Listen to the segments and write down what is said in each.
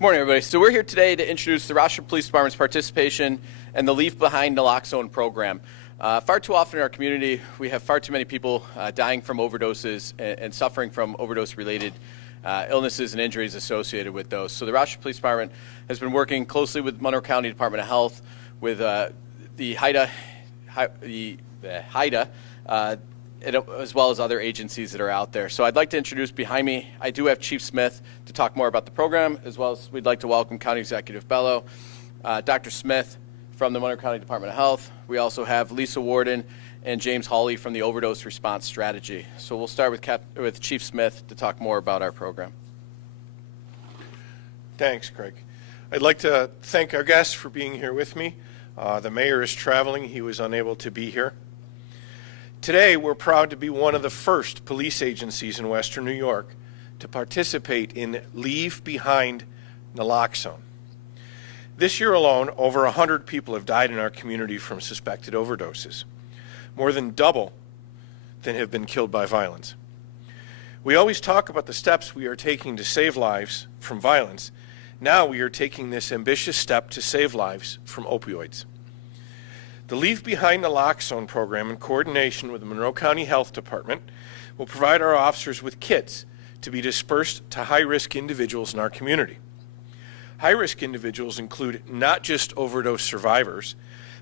Morning, everybody. So we're here today to introduce the Rochester Police Department's participation in the Leave Behind Naloxone program. Far too often in our community, we have far too many people dying from overdoses and suffering from overdose-related illnesses and injuries associated with those. So the Rochester Police Department has been working closely with Monroe County Department of Health, with the HIDA, as well as other agencies that are out there. So I'd like to introduce behind me, I do have Chief Smith to talk more about the program, as well as we'd like to welcome County Executive Bello, Dr. Smith from the Monroe County Department of Health. We also have Lisa Warden and James Hawley from the Overdose Response Strategy. So we'll start with Chief Smith to talk more about our program. Thanks, Craig. I'd like to thank our guests for being here with me. The mayor is traveling. He was unable to be here. Today, we're proud to be one of the first police agencies in Western New York to participate in Leave Behind Naloxone. This year alone, over 100 people have died in our community from suspected overdoses, more than double than have been killed by violence. We always talk about the steps we are taking to save lives from violence. Now we are taking this ambitious step to save lives from opioids. The Leave Behind Naloxone program, in coordination with the Monroe County Health Department, will provide our officers with kits to be dispersed to high-risk individuals in our community. High-risk individuals include not just overdose survivors,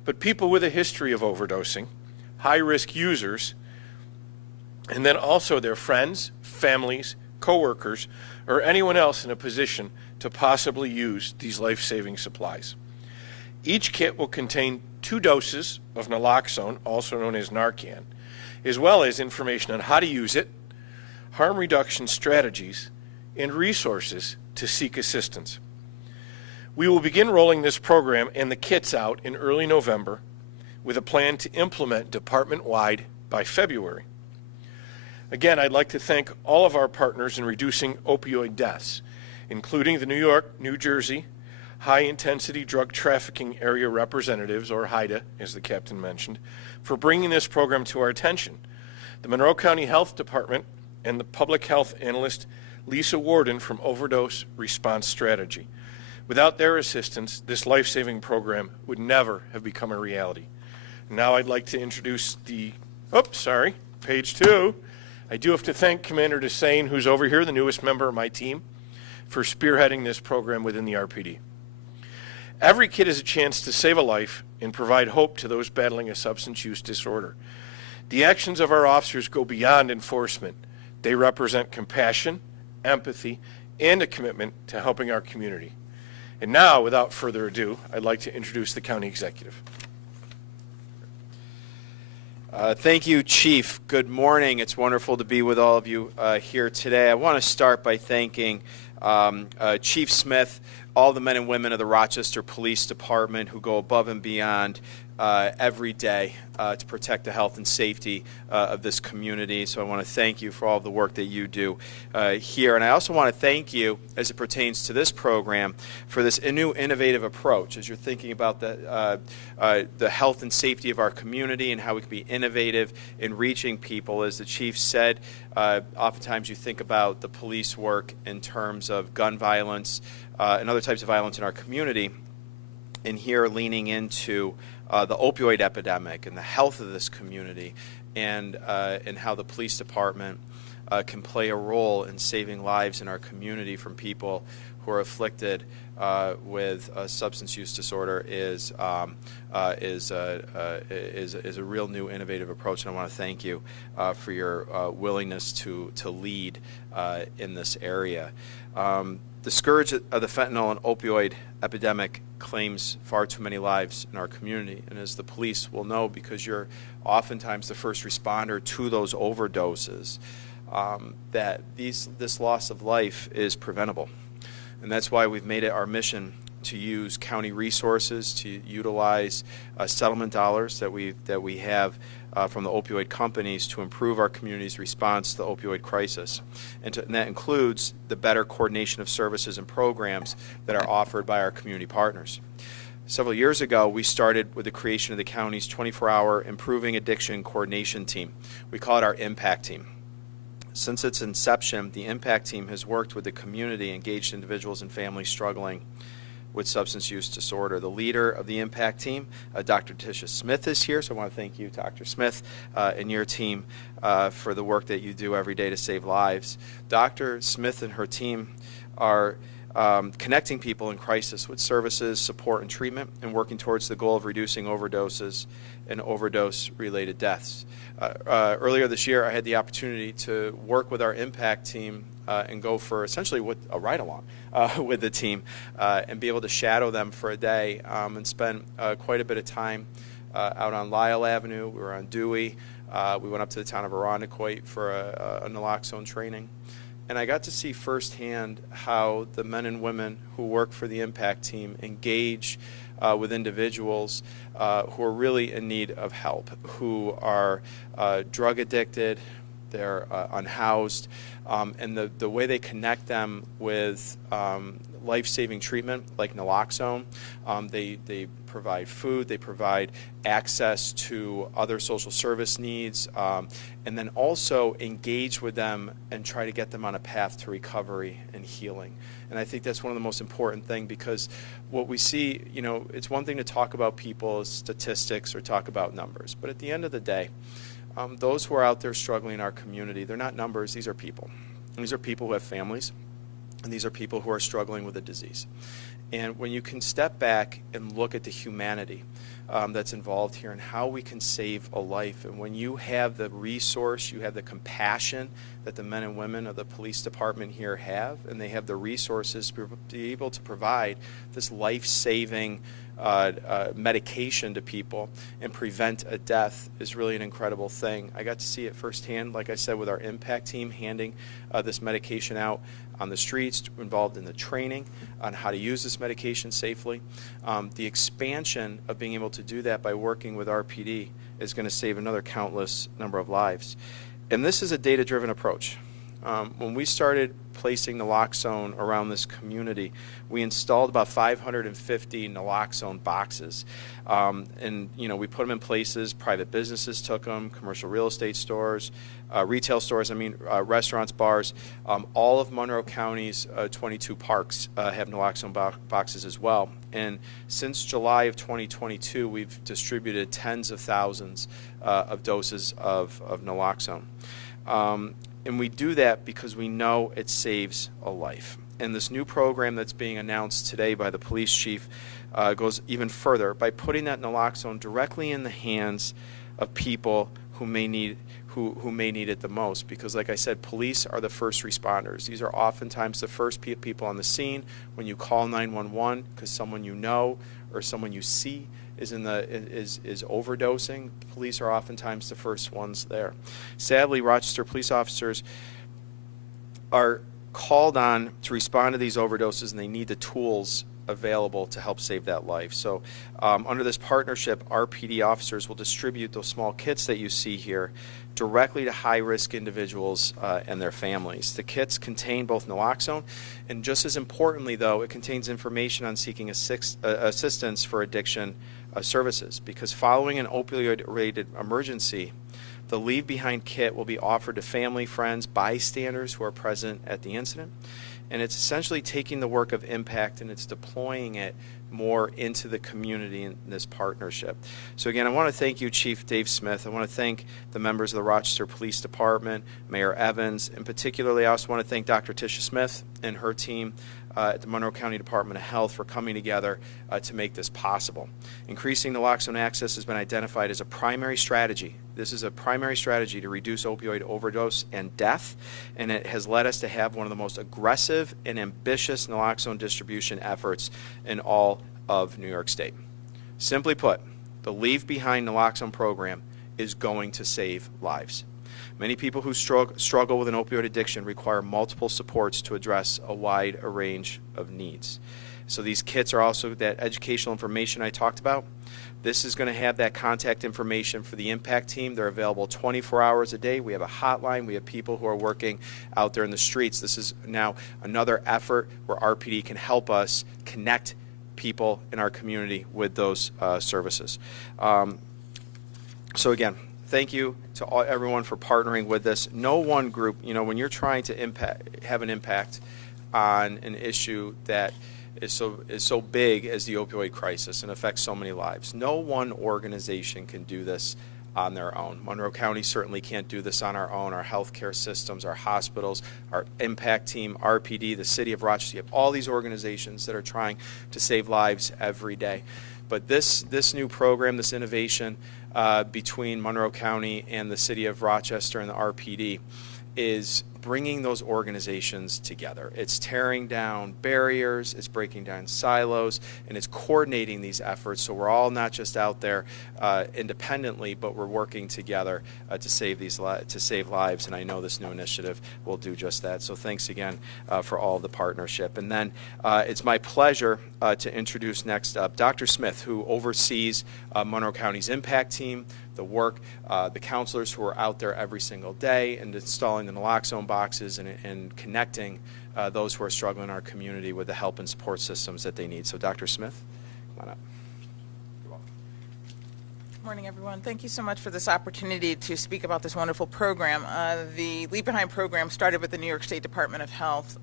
but people with a history of overdosing, high-risk users, and then also their friends, families, coworkers, or anyone else in a position to possibly use these life-saving supplies. Each kit will contain 2 doses of naloxone, also known as Narcan, as well as information on how to use it, harm reduction strategies, and resources to seek assistance. We will begin rolling this program and the kits out in early November with a plan to implement department-wide by February. Again, I'd like to thank all of our partners in reducing opioid deaths, including the New York, New Jersey, High-Intensity Drug Trafficking Area Representatives, or HIDA, as the captain mentioned, for bringing this program to our attention, the Monroe County Health Department, and the public health analyst Lisa Warden from Overdose Response Strategy. Without their assistance, this life-saving program would never have become a reality. Now I'd like to introduce page 2. I do have to thank Commander Dessain, who's over here, the newest member of my team, for spearheading this program within the RPD. Every kid is a chance to save a life and provide hope to those battling a substance use disorder. The actions of our officers go beyond enforcement. They represent compassion, empathy, and a commitment to helping our community. And now, without further ado, I'd like to introduce the county executive. Thank you, Chief. Good morning. It's wonderful to be with all of you here today. I want to start by thanking Chief Smith, all the men and women of the Rochester Police Department who go above and beyond every day to protect the health and safety of this community. So I want to thank you for all the work that you do here. And I also want to thank you, as it pertains to this program, for this new innovative approach as you're thinking about the health and safety of our community and how we can be innovative in reaching people. As the Chief said, oftentimes you think about the police work in terms of gun violence and other types of violence in our community, and here leaning into the opioid epidemic and the health of this community, and how the police department can play a role in saving lives in our community from people who are afflicted with a substance use disorder is a real new innovative approach. And I want to thank you for your willingness to lead in this area. The scourge of the fentanyl and opioid epidemic claims far too many lives in our community, and as the police will know, because you're oftentimes the first responder to those overdoses, that this loss of life is preventable. And that's why we've made it our mission to use county resources, to utilize settlement dollars that we have from the opioid companies to improve our community's response to the opioid crisis. And that includes the better coordination of services and programs that are offered by our community partners. Several years ago, we started with the creation of the county's 24-hour Improving Addiction Coordination Team. We call it our IMPACT Team. Since its inception, the Impact Team has worked with the community, engaged individuals and families struggling with substance use disorder. The leader of the Impact Team, Dr. Tisha Smith, is here, so I want to thank you, Dr. Smith, and your team for the work that you do every day to save lives. Dr. Smith and her team are connecting people in crisis with services, support, and treatment, and working towards the goal of reducing overdoses and overdose-related deaths. Earlier this year, I had the opportunity to work with our Impact Team and go for essentially a ride-along with the team and be able to shadow them for a day and spend quite a bit of time out on Lyle Avenue. We were on Dewey. We went up to the town of Irondequoit for a naloxone training. And I got to see firsthand how the men and women who work for the Impact Team engage with individuals who are really in need of help, who are drug addicted, they're unhoused, and the way they connect them with life-saving treatment like naloxone. They provide food, they provide access to other social service needs, and then also engage with them and try to get them on a path to recovery and healing. And I think that's one of the most important things, because what we see, it's one thing to talk about people's statistics or talk about numbers, but at the end of the day, those who are out there struggling in our community, they're not numbers, these are people. And these are people who have families, and these are people who are struggling with a disease. And when you can step back and look at the humanity that's involved here and how we can save a life, and when you have the resource, you have the compassion that the men and women of the police department here have, and they have the resources to be able to provide this life-saving medication to people and prevent a death, is really an incredible thing. I got to see it firsthand, like I said, with our Impact Team handing this medication out on the streets, involved in the training on how to use this medication safely. The expansion of being able to do that by working with RPD is going to save another countless number of lives. And this is a data-driven approach. When we started placing naloxone around this community, we installed about 550 naloxone boxes. And we put them in places, private businesses took them, commercial real estate stores, retail stores, restaurants, bars. All of Monroe County's 22 parks have naloxone boxes as well. And since July of 2022, we've distributed tens of thousands of doses of naloxone. And we do that because we know it saves a life. And this new program that's being announced today by the police chief goes even further by putting that naloxone directly in the hands of people who may need it the most. Because like I said, police are the first responders. These are oftentimes the first people on the scene when you call 911 because someone you know or someone you see is overdosing. Police are oftentimes the first ones there. Sadly, Rochester police officers are called on to respond to these overdoses, and they need the tools available to help save that life. So under this partnership, RPD officers will distribute those small kits that you see here directly to high-risk individuals and their families. The kits contain both naloxone, and just as importantly, though, it contains information on seeking assistance for addiction services, because following an opioid-related emergency, the Leave Behind kit will be offered to family, friends, bystanders who are present at the incident. And it's essentially taking the work of Impact and it's deploying it more into the community in this partnership. So again, I want to thank you, Chief Dave Smith. I want to thank the members of the Rochester Police Department, Mayor Evans, and particularly I also want to thank Dr. Tisha Smith and her team at the Monroe County Department of Health for coming together to make this possible. Increasing naloxone access has been identified as a primary strategy. This is a primary strategy to reduce opioid overdose and death, and it has led us to have one of the most aggressive and ambitious naloxone distribution efforts in all of New York State. Simply put, the Leave Behind Naloxone program is going to save lives. Many people who struggle with an opioid addiction require multiple supports to address a wide range of needs. So these kits are also that educational information I talked about. This is going to have that contact information for the Impact Team. They're available 24 hours a day. We have a hotline. We have people who are working out there in the streets. This is now another effort where RPD can help us connect people in our community with those services. So again, thank you to everyone for partnering with this. No one group, when you're trying to have an impact on an issue that is so big as the opioid crisis and affects so many lives, no one organization can do this on their own. Monroe County certainly can't do this on our own. Our healthcare systems, our hospitals, our impact team, RPD, the city of Rochester, you have all these organizations that are trying to save lives every day. But this new program, this innovation between Monroe County and the city of Rochester and the RPD is bringing those organizations together. It's tearing down barriers, it's breaking down silos, and it's coordinating these efforts so we're all not just out there independently, but we're working together to save lives, and I know this new initiative will do just that. So thanks again for all the partnership. And then it's my pleasure to introduce next up Dr. Smith, who oversees Monroe County's impact team, the work, the counselors who are out there every single day and installing the naloxone boxes and connecting those who are struggling in our community with the help and support systems that they need. So Dr. Smith, come on up. You're welcome. Good morning, everyone. Thank you so much for this opportunity to speak about this wonderful program. The Leave Behind program started with the New York State Department of Health,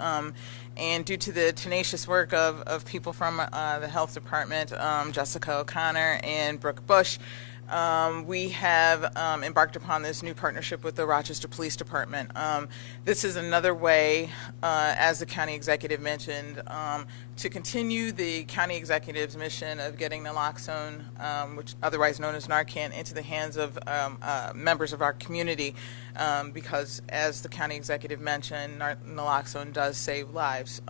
and due to the tenacious work of people from the Health Department, Jessica O'Connor and Brooke Bush, we have embarked upon this new partnership with the Rochester Police Department. This is another way, as the county executive mentioned, to continue the county executive's mission of getting naloxone, which otherwise known as Narcan, into the hands of members of our community, because as the county executive mentioned, naloxone does save lives.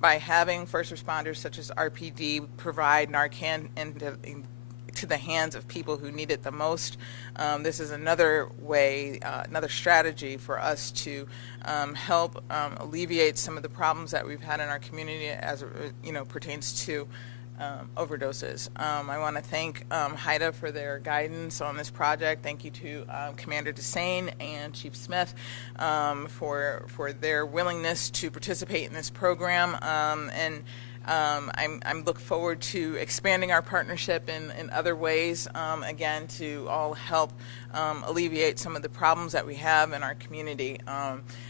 By having first responders such as RPD provide Narcan to the hands of people who need it the most, this is another way, another strategy for us to help alleviate some of the problems that we've had in our community as it pertains to overdoses. I want to thank HIDA for their guidance on this project. Thank you to Commander Desane and Chief Smith for their willingness to participate in this program, and I'm look forward to expanding our partnership in other ways, again, to all help alleviate some of the problems that we have in our community.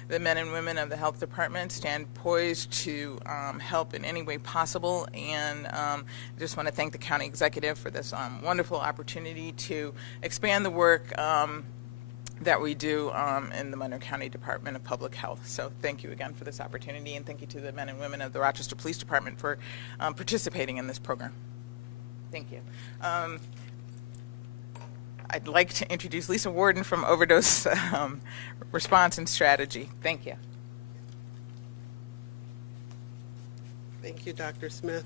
The men and women of the Health Department stand poised to help in any way possible, and just want to thank the county executive for this wonderful opportunity to expand the work that we do in the Monroe County Department of Public Health. So thank you again for this opportunity, and thank you to the men and women of the Rochester Police Department for participating in this program. Thank you. I'd like to introduce Lisa Warden from Overdose Response and Strategy. Thank you. Thank you, Dr. Smith.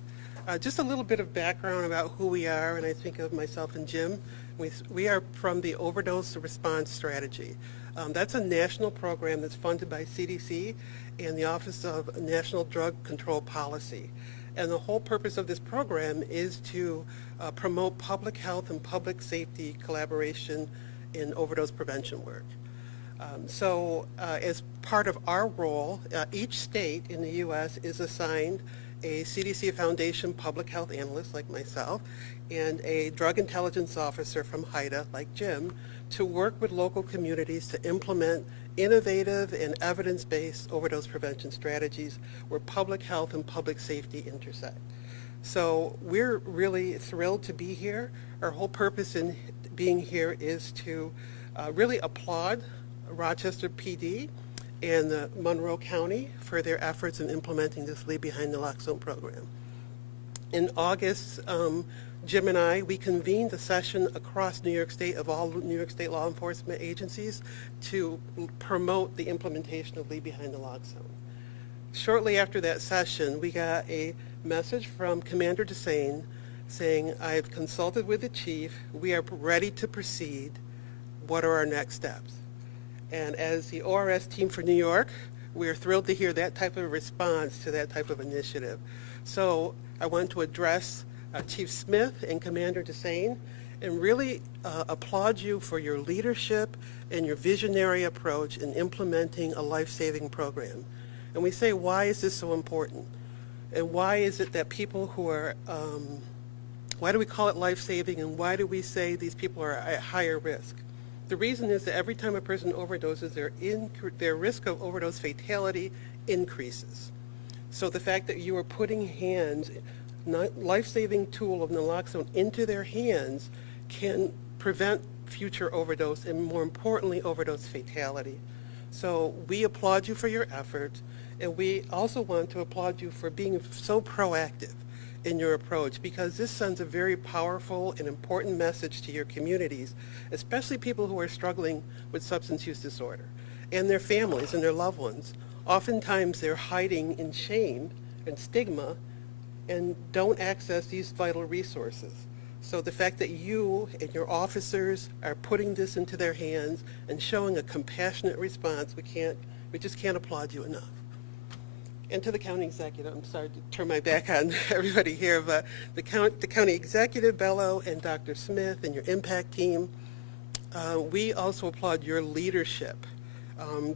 Just a little bit of background about who we are, and I think of myself and Jim. We are from the Overdose Response Strategy. That's a national program that's funded by CDC and the Office of National Drug Control Policy. And the whole purpose of this program is to promote public health and public safety collaboration in overdose prevention work. As part of our role, each state in the U.S. is assigned a CDC Foundation public health analyst like myself and a drug intelligence officer from HIDA like Jim to work with local communities to implement innovative and evidence-based overdose prevention strategies where public health and public safety intersect. So we're really thrilled to be here. Our whole purpose in being here is to really applaud Rochester PD and the Monroe County for their efforts in implementing this Leave Behind Naloxone program. In August, Jim and we convened a session across New York State of all New York State law enforcement agencies to promote the implementation of Leave Behind Naloxone. Shortly after that session, we got a message from Commander Desane saying, I've consulted with the chief, we are ready to proceed, what are our next steps? And as the ORS team for New York, we're thrilled to hear that type of response to that type of initiative. So I want to address Chief Smith and Commander Desane and really applaud you for your leadership and your visionary approach in implementing a life-saving program. And we say, why is this so important? And why is it that people who are, why do we call it life-saving, and why do we say these people are at higher risk? The reason is that every time a person overdoses, their risk of overdose fatality increases. So the fact that you are putting life-saving tool of naloxone into their hands can prevent future overdose and, more importantly, overdose fatality. So we applaud you for your efforts, and we also want to applaud you for being so proactive in your approach, because this sends a very powerful and important message to your communities, especially people who are struggling with substance use disorder, and their families and their loved ones. Oftentimes they're hiding in shame and stigma and don't access these vital resources. So the fact that you and your officers are putting this into their hands and showing a compassionate response, we just can't applaud you enough. And to the county executive, I'm sorry to turn my back on everybody here, but the county executive, Bello, and Dr. Smith and your impact team, we also applaud your leadership.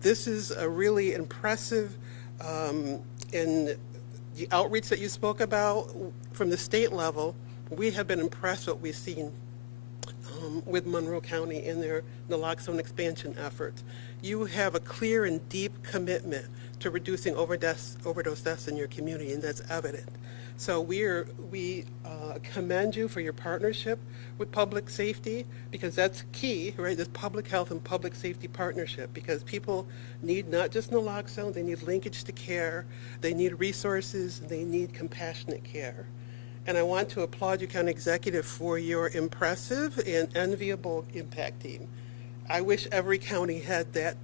This is a really impressive, and the outreach that you spoke about from the state level, we have been impressed what we've seen with Monroe County in their naloxone expansion efforts. You have a clear and deep commitment to reducing overdose deaths in your community, and that's evident. So we commend you for your partnership with public safety, because that's key, right? This public health and public safety partnership, because people need not just naloxone, they need linkage to care, they need resources, they need compassionate care. And I want to applaud you, County Executive, for your impressive and enviable impact team. I wish every county had that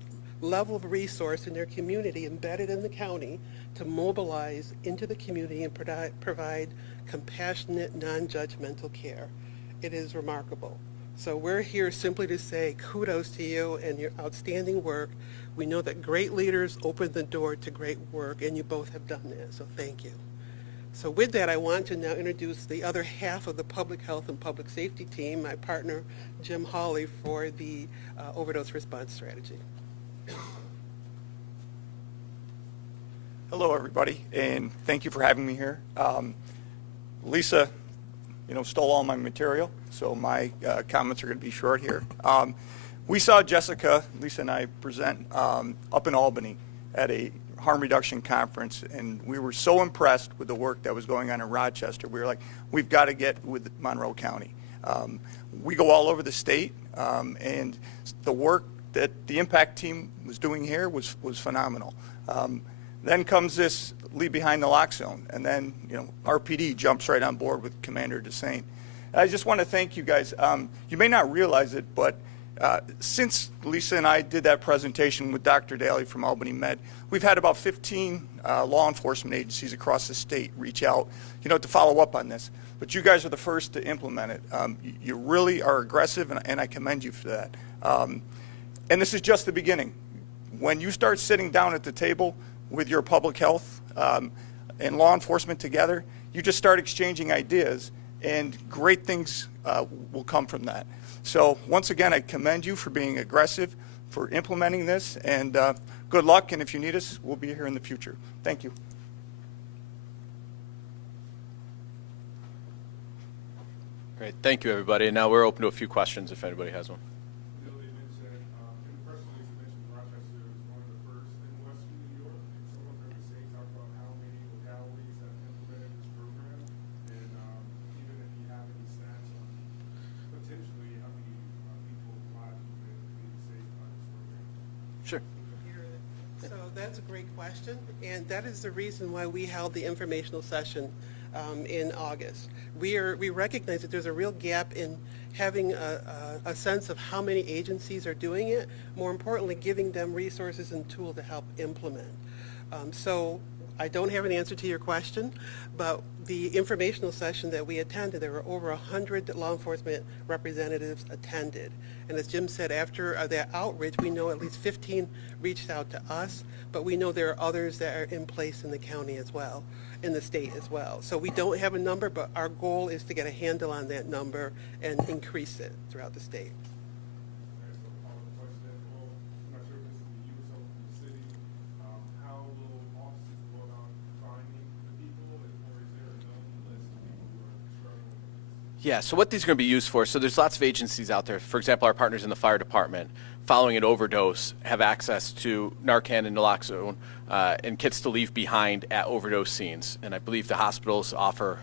level of resource in their community embedded in the county to mobilize into the community and provide compassionate, non-judgmental care. It is remarkable. So we're here simply to say kudos to you and your outstanding work. We know that great leaders open the door to great work, and you both have done that, so thank you. So with that, I want to now introduce the other half of the public health and public safety team, my partner, Jim Hawley, for the overdose response strategy. Hello, everybody, and thank you for having me here. Lisa, stole all my material, so my comments are going to be short here. We saw Lisa and I present up in Albany at a harm reduction conference, and we were so impressed with the work that was going on in Rochester. We were like, we've got to get with Monroe County. We go all over the state, and the work that the impact team was doing here was phenomenal. Then comes this Leave Behind Naloxone, and then RPD jumps right on board with Commander DeSaint. I just want to thank you guys. You may not realize it, but since Lisa and I did that presentation with Dr. Daly from Albany Med, we've had about 15 law enforcement agencies across the state reach out, to follow up on this. But you guys are the first to implement it. You really are aggressive, and I commend you for that. And this is just the beginning. When you start sitting down at the table with your public health and law enforcement together, you just start exchanging ideas, and great things will come from that. So once again, I commend you for being aggressive, for implementing this, and good luck, and if you need us, we'll be here in the future. Thank you. Great. Thank you, everybody. And now we're open to a few questions if anybody has one. Sure. So that's a great question, and that is the reason why we held the informational session in August. We recognize that there's a real gap in having a sense of how many agencies are doing it, more importantly, giving them resources and tools to help implement. So I don't have an answer to your question, but the informational session that we attended, there were over 100 law enforcement representatives attended. And as Jim said, after that outreach, we know at least 15 reached out to us, but we know there are others that are in place in the county as well, in the state as well. So we don't have a number, but our goal is to get a handle on that number and increase it throughout the state. Yeah, so what these are going to be used for, so there's lots of agencies out there. For example, our partners in the fire department, following an overdose, have access to Narcan and naloxone and kits to leave behind at overdose scenes. And I believe the hospitals offer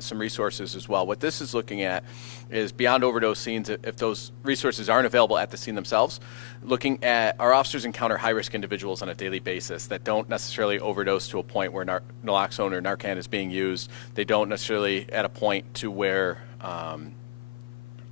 some resources as well. What this is looking at is beyond overdose scenes, if those resources aren't available at the scene themselves, looking at our officers encounter high-risk individuals on a daily basis that don't necessarily overdose to a point where naloxone or Narcan is being used. They don't necessarily at a point to where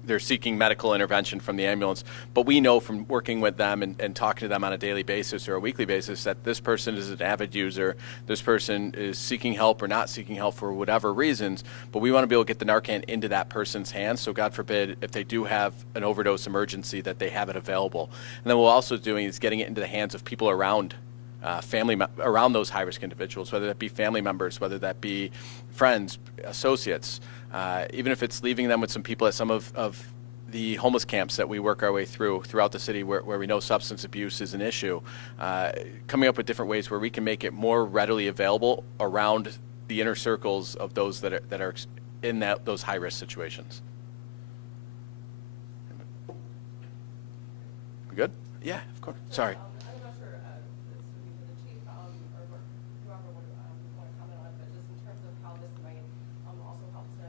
they're seeking medical intervention from the ambulance. But we know from working with them and talking to them on a daily basis or a weekly basis that this person is an avid user, this person is seeking help or not seeking help for whatever reasons, but we want to be able to get the Narcan into that person's hands, so God forbid, if they do have an overdose emergency, that they have it available. And then what we're also doing is getting it into the hands of people around around those high-risk individuals, whether that be family members, whether that be friends, associates, even if it's leaving them with some people at some of the homeless camps that we work our way throughout the city where we know substance abuse is an issue, coming up with different ways where we can make it more readily available around the inner circles of those that are in those high-risk situations. We good? Yeah, of course. Sorry. I'm not sure this would be for the chief or whoever would want to comment on it, but just in terms of how this might also help to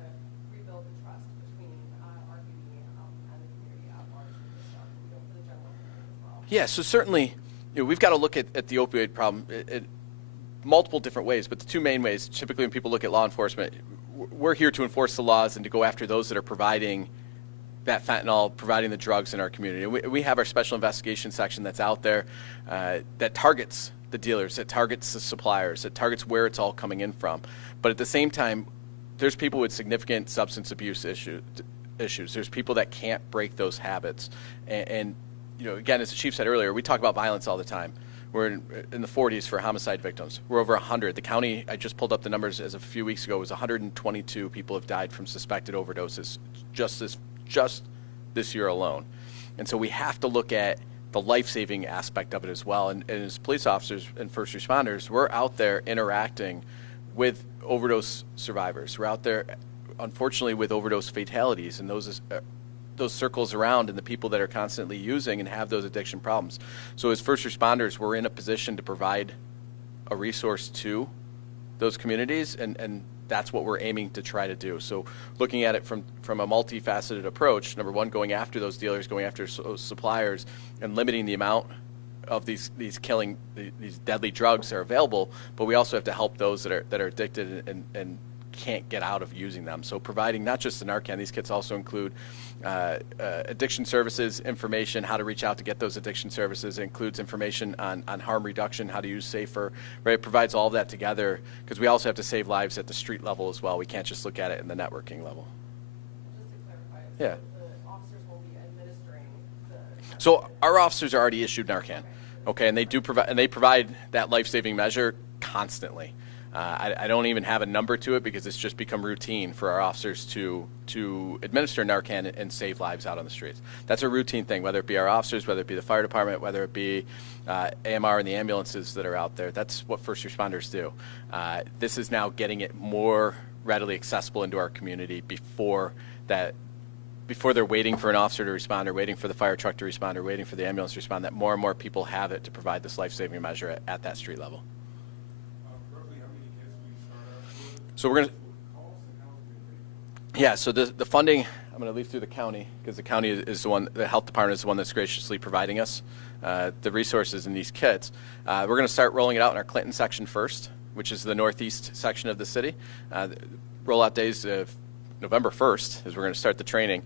rebuild the trust between RPD and the community at large, for the general community as well. Yeah, so certainly, we've got to look at the opioid problem in multiple different ways, but the two main ways, typically when people look at law enforcement, we're here to enforce the laws and to go after those that are providing that fentanyl, providing the drugs in our community. We have our special investigation section that's out there that targets the dealers, that targets the suppliers, that targets where it's all coming in from. But at the same time, there's people with significant substance abuse issues. There's people that can't break those habits. And again, as the chief said earlier, we talk about violence all the time. We're in the 40s for homicide victims. We're over 100. The county, I just pulled up the numbers as of a few weeks ago, was 122 people have died from suspected overdoses just this year alone. And so we have to look at the life-saving aspect of it as well. And as police officers and first responders, we're out there interacting with overdose survivors. We're out there, unfortunately, with overdose fatalities and those circles around and the people that are constantly using and have those addiction problems. So as first responders, we're in a position to provide a resource to those communities, and that's what we're aiming to try to do. So looking at it from a multifaceted approach, number one, going after those dealers, going after those suppliers, and limiting the amount of these deadly drugs that are available, but we also have to help those that are addicted and can't get out of using them. So providing not just the Narcan, these kits also include addiction services, information, how to reach out to get those addiction services. It includes information on harm reduction, how to use safer, right? It provides all of that together because we also have to save lives at the street level as well. We can't just look at it in the networking level. Just to clarify, Yeah. the officers will be administering the... So our officers are already issued Narcan, okay, and they provide that life-saving measure constantly. I don't even have a number to it because it's just become routine for our officers to administer Narcan and save lives out on the streets. That's a routine thing, whether it be our officers, whether it be the fire department, whether it be AMR and the ambulances that are out there. That's what first responders do. This is now getting it more readily accessible into our community before they're waiting for an officer to respond or waiting for the fire truck to respond or waiting for the ambulance to respond, that more and more people have it to provide this life-saving measure at that street level. So we're going to, yeah, so the funding, I'm going to leave through the county because the county is the one, the health department is the one that's graciously providing us the resources in these kits. We're going to start rolling it out in our Clinton section first, which is the northeast section of the city. Rollout days of November 1st is we're going to start the training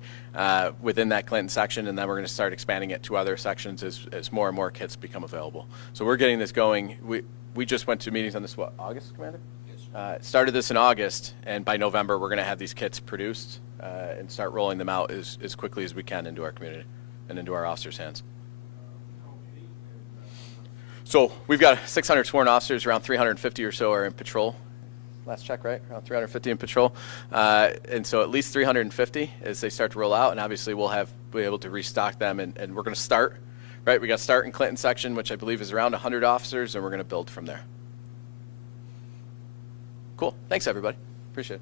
within that Clinton section, and then we're going to start expanding it to other sections as more and more kits become available. So we're getting this going. We just went to meetings on this, August, Commander? Started this in August, and by November we're going to have these kits produced and start rolling them out as quickly as we can into our community and into our officers' hands. So we've got 600 sworn officers, around 350 or so are in patrol. Last check, right? Around 350 in patrol. And so at least 350 as they start to roll out, and obviously we'll be able to restock them, and we're going to start, right? We got to start in Clinton section, which I believe is around 100 officers, and we're going to build from there. Cool. Thanks, everybody. Appreciate it.